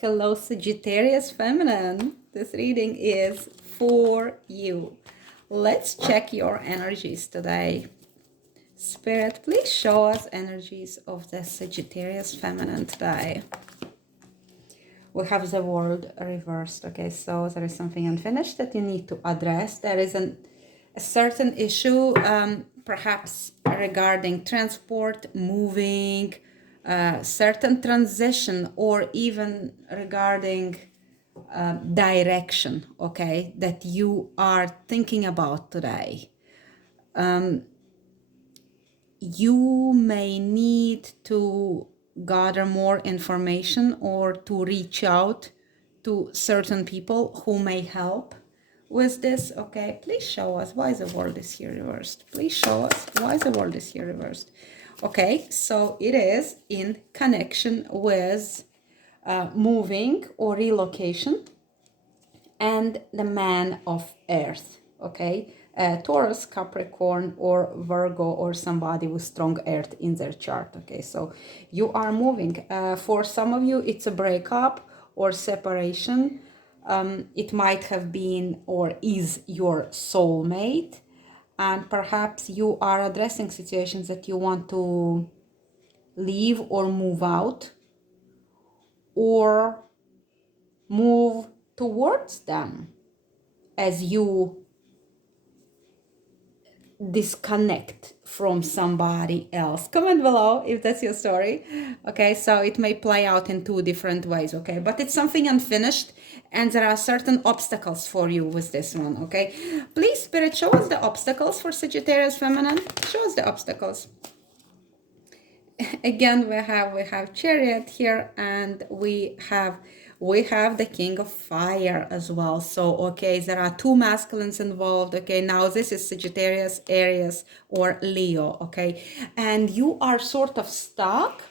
Hello, Sagittarius Feminine. This reading is for you. Let's check your energies today. Spirit, please show us energies of the Sagittarius Feminine today. We have the world reversed. Okay, so there is something unfinished that you need to address. There is a certain issue, perhaps regarding transport, moving, certain transition, or even regarding direction, okay, that you are thinking about today. You may need to gather more information or to reach out to certain people who may help with this. Okay, please show us why the world is here reversed. Please show us why the world is here reversed. Okay, so it is in connection with moving or relocation and the man of earth. Okay, Taurus, Capricorn, or Virgo, or somebody with strong earth in their chart. Okay, so you are moving. For some of you, it's a breakup or separation. It might have been or is your soulmate, and perhaps you are addressing situations that you want to leave or move out or move towards them as you disconnect from somebody else. Comment below if that's your story. Okay, so it may play out in two different ways. Okay, but it's something unfinished and there are certain obstacles for you with this one. Okay, please, Spirit, show us the obstacles for Sagittarius Feminine. Show us the obstacles. Again, we have Chariot here, and we have the King of Fire as well. So okay, there are two masculines involved. Okay, now this is Sagittarius, Aries, or Leo. Okay, and you are sort of stuck,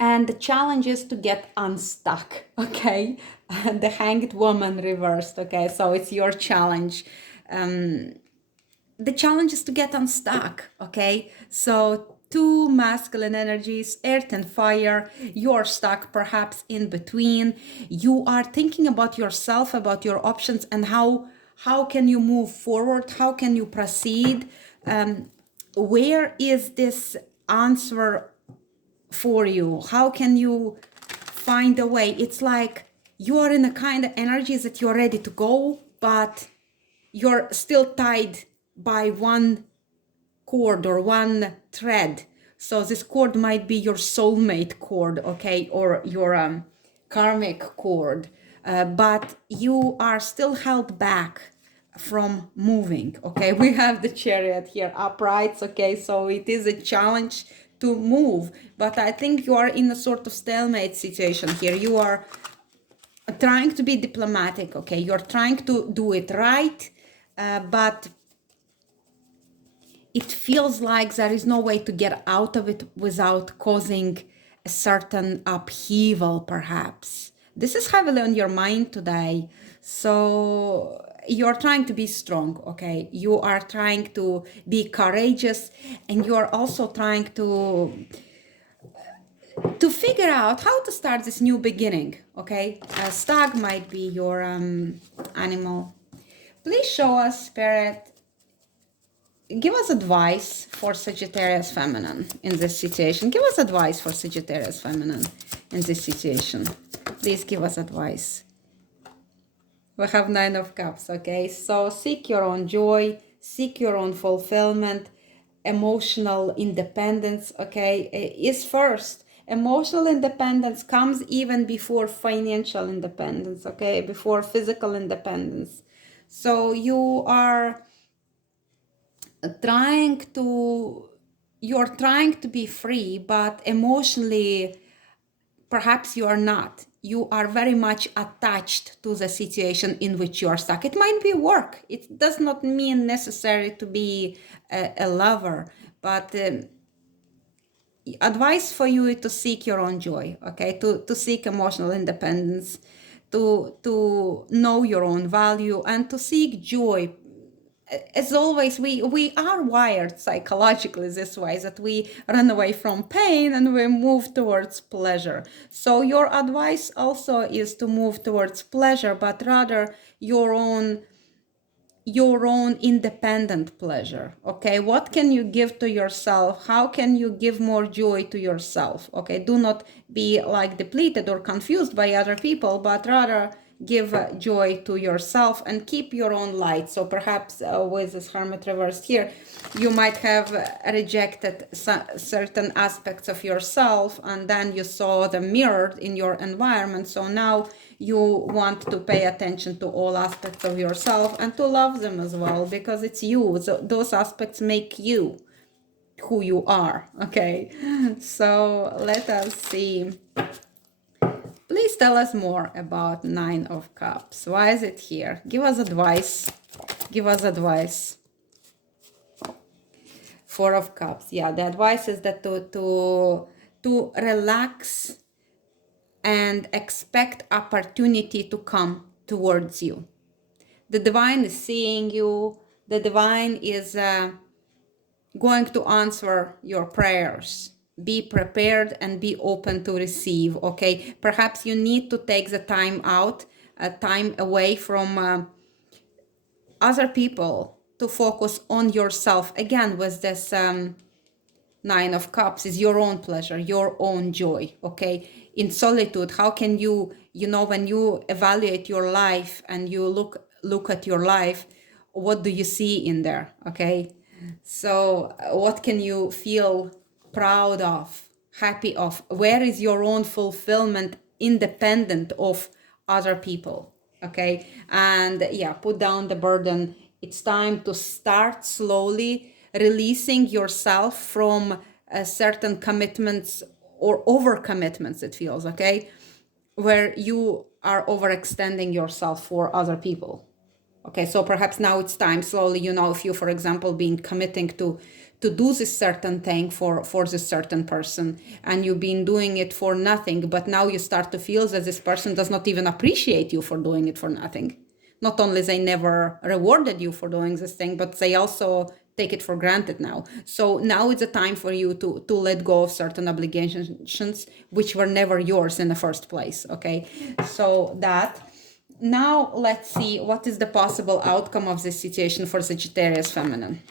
and the challenge is to get unstuck. Okay, and the Hanged Woman reversed. Okay, so it's your challenge. The challenge is to get unstuck. Okay, so two masculine energies, earth and fire. You're stuck perhaps in between. You are thinking about yourself, about your options, and how can you move forward? How can you proceed? Where is this answer for you? How can you find a way? It's like you are in a kind of energy that you're ready to go, but you're still tied by one cord or one thread. So this cord might be your soulmate cord, okay, or your karmic cord, but you are still held back from moving. Okay, we have the Chariot here upright. Okay, so it is a challenge to move, but I think you are in a sort of stalemate situation here. You are trying to be diplomatic. Okay, you're trying to do it right, but it feels like there is no way to get out of it without causing a certain upheaval, perhaps. This is heavily on your mind today. So you're trying to be strong, okay? You are trying to be courageous, and you are also trying to figure out how to start this new beginning, okay? A stag might be your animal. Please show us, Spirit, give us advice for Sagittarius Feminine in this situation. Give us advice for Sagittarius Feminine in this situation. Please give us advice. We have Nine of Cups, okay? So seek your own joy, seek your own fulfillment, emotional independence, okay, is first. Emotional independence comes even before financial independence, okay, before physical independence. So you're trying to be free, but emotionally perhaps you are not. You are very much attached to the situation in which you are stuck. It might be work. It does not mean necessary to be a lover, but advice for you is to seek your own joy, okay, to seek emotional independence, to know your own value, and to seek joy as always, we are wired psychologically this way, that we run away from pain and we move towards pleasure. So your advice also is to move towards pleasure, but rather your own independent pleasure. Okay, what can you give to yourself? How can you give more joy to yourself? Okay, do not be like depleted or confused by other people, but rather give joy to yourself and keep your own light. So perhaps with this hermit reversed here, you might have rejected certain aspects of yourself, and then you saw them mirrored in your environment. So now you want to pay attention to all aspects of yourself and to love them as well, because it's you. So those aspects make you who you are. Okay, so let us see. Please tell us more about Nine of Cups. Why is it here? Give us advice. Give us advice. Four of Cups. Yeah, the advice is that to relax and expect opportunity to come towards you. The divine is seeing you. The divine is going to answer your prayers. Be prepared and be open to receive. Okay, perhaps you need to take the time out, time away from other people to focus on yourself. Again, with this Nine of Cups is your own pleasure, your own joy. Okay, in solitude, how can you when you evaluate your life and you look at your life, what do you see in there? Okay, so what can you feel proud of, happy of? Where is your own fulfillment independent of other people? Okay, and yeah, put down the burden. It's time to start slowly releasing yourself from certain commitments or over commitments, it feels. Okay, where you are overextending yourself for other people. Okay, so perhaps now it's time slowly, if you, for example, been committing to do this certain thing for this certain person, and you've been doing it for nothing, but now you start to feel that this person does not even appreciate you for doing it for nothing. Not only they never rewarded you for doing this thing, but they also take it for granted now. So now it's a time for you to let go of certain obligations which were never yours in the first place. Okay, so that. Now let's see what is the possible outcome of this situation for Sagittarius feminine.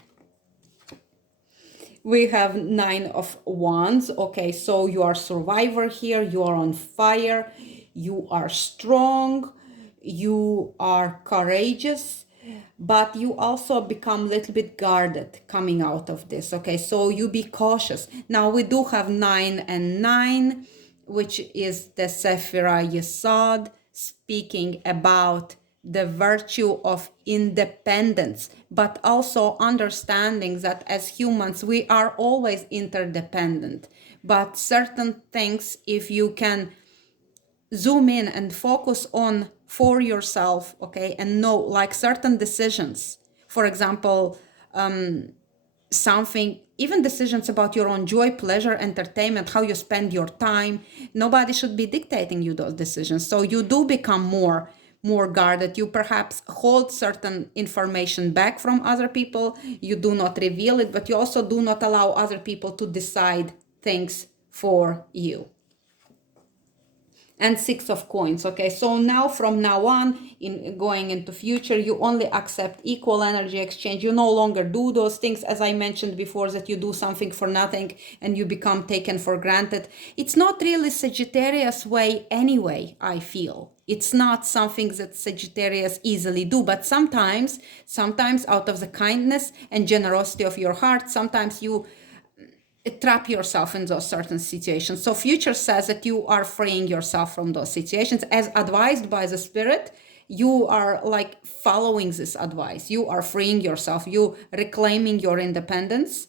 We have Nine of Wands. Okay, so you are survivor here. You are on fire. You are strong. You are courageous, but you also become a little bit guarded coming out of this. Okay, so you be cautious. Now we do have 9 and 9, which is the Sephira Yesod, speaking about the virtue of independence, but also understanding that as humans, we are always interdependent. But certain things, if you can zoom in and focus on for yourself, okay, and know, like certain decisions, for example, something, even decisions about your own joy, pleasure, entertainment, how you spend your time, nobody should be dictating you those decisions. So you do become more guarded. You perhaps hold certain information back from other people. You do not reveal it, but you also do not allow other people to decide things for you. And 6 of coins. Okay, so now from now on, in going into future, you only accept equal energy exchange. You no longer do those things, as I mentioned before, that you do something for nothing and you become taken for granted. It's not really Sagittarius way anyway, I feel. It's not something that Sagittarius easily do, but sometimes out of the kindness and generosity of your heart, sometimes you trap yourself in those certain situations. So future says that you are freeing yourself from those situations as advised by the spirit. You are like following this advice. You are freeing yourself. You reclaiming your independence.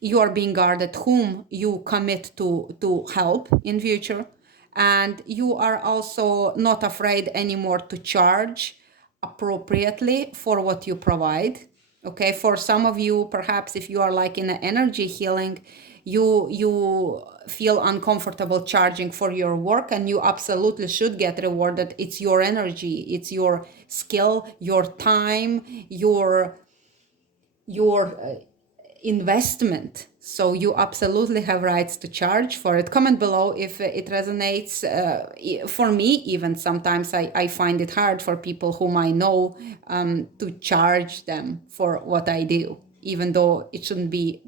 You are being guarded whom you commit to help in future. And you are also not afraid anymore to charge appropriately for what you provide. Okay, for some of you, perhaps if you are like in an energy healing, you feel uncomfortable charging for your work, and you absolutely should get rewarded. It's your energy, it's your skill, your time, your your investment. So you absolutely have rights to charge for it. Comment below if it resonates. For me, even sometimes I find it hard for people whom I know to charge them for what I do, even though it shouldn't be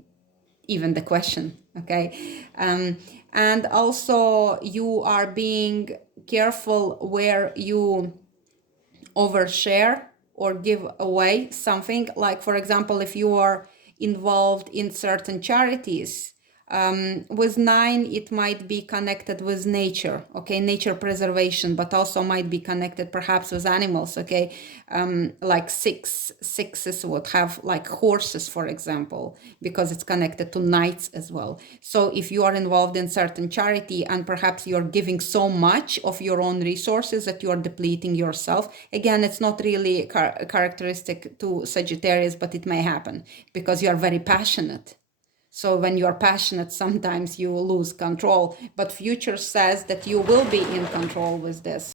even the question. Okay. And also you are being careful where you overshare or give away something. Like, for example, if you are involved in certain charities, with 9 it might be connected with nature, okay, nature preservation, but also might be connected perhaps with animals, okay. Like sixes would have like horses, for example, because it's connected to knights as well. So if you are involved in certain charity and perhaps you're giving so much of your own resources that you're depleting yourself, again, it's not really characteristic to Sagittarius, but it may happen because you are very passionate. So when you're passionate, sometimes you lose control, but future says that you will be in control with this.